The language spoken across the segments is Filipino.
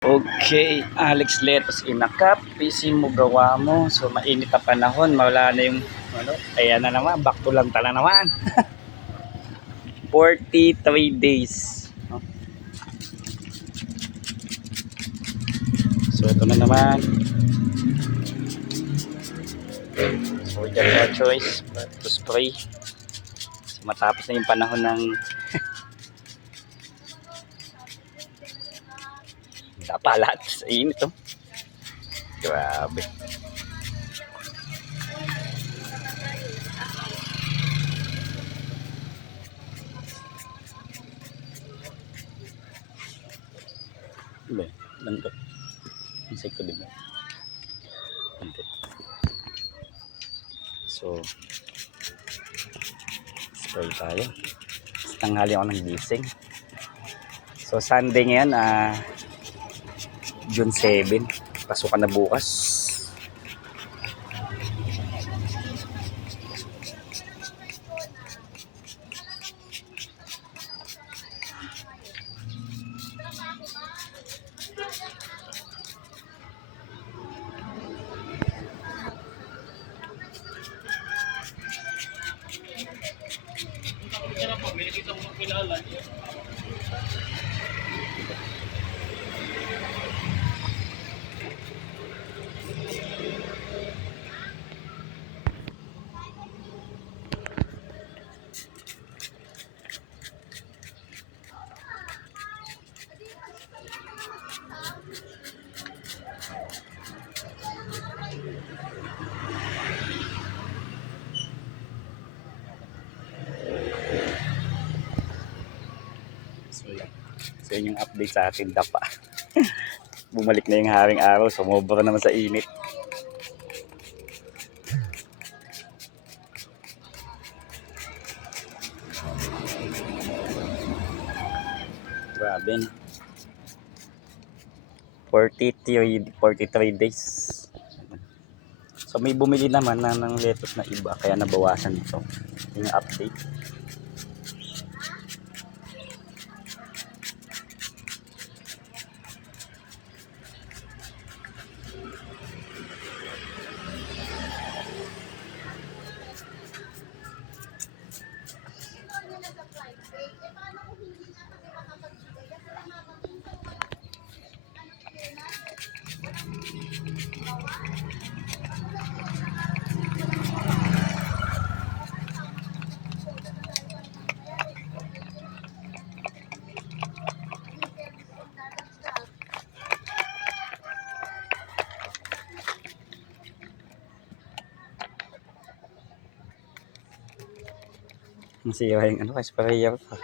Okay, Alex Letos in a cup, PC mo gawa mo. So mainit ang panahon, wala na yung ano, ayan na naman, back to lang tala naman. 43 days. No? So ito na naman. So we got no choice but to spray. So, matapos na yung panahon ng dapalat sa init. Oh. Grabe. Diba? Lantot. Insect ko diba? Lantot. So, spray tayo. Tanghali ako ng gising. So, Sunday ngayon, June 7. Pasukan na bukas. So yun yung update sa atin dapa. Bumalik na yung haring araw, sumobra naman sa init. Grabe na. 43 days. So may bumili naman ng lettuce na iba kaya nabawasan ito. Yung update. Masira yung ano, sprayer pa.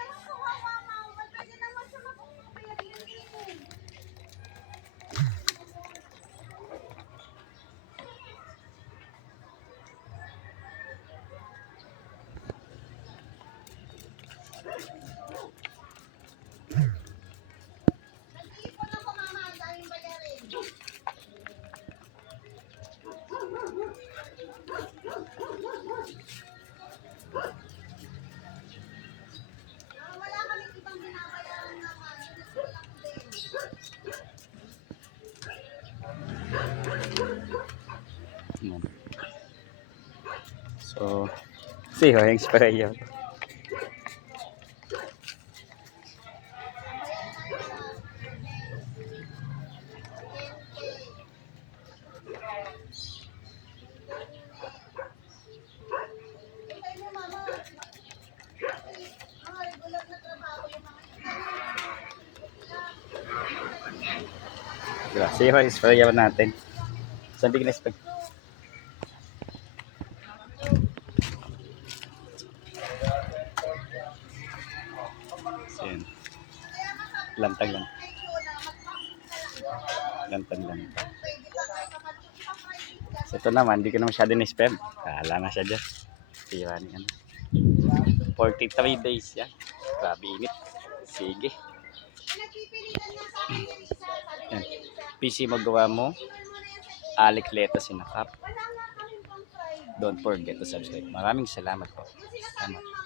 So, see yung sprayer. Diba? See yung sprayer natin. So, hindi na-expect. Lantang lang. Lantang. So ito naman, hindi ko na masyado na-spam. Kala na siya dyan. Tira niya. 43 days yan. Grabe init. Sige. Yan. PC magawa mo. Alex Letos in a cup. Don't forget to subscribe. Maraming salamat po. Salamat.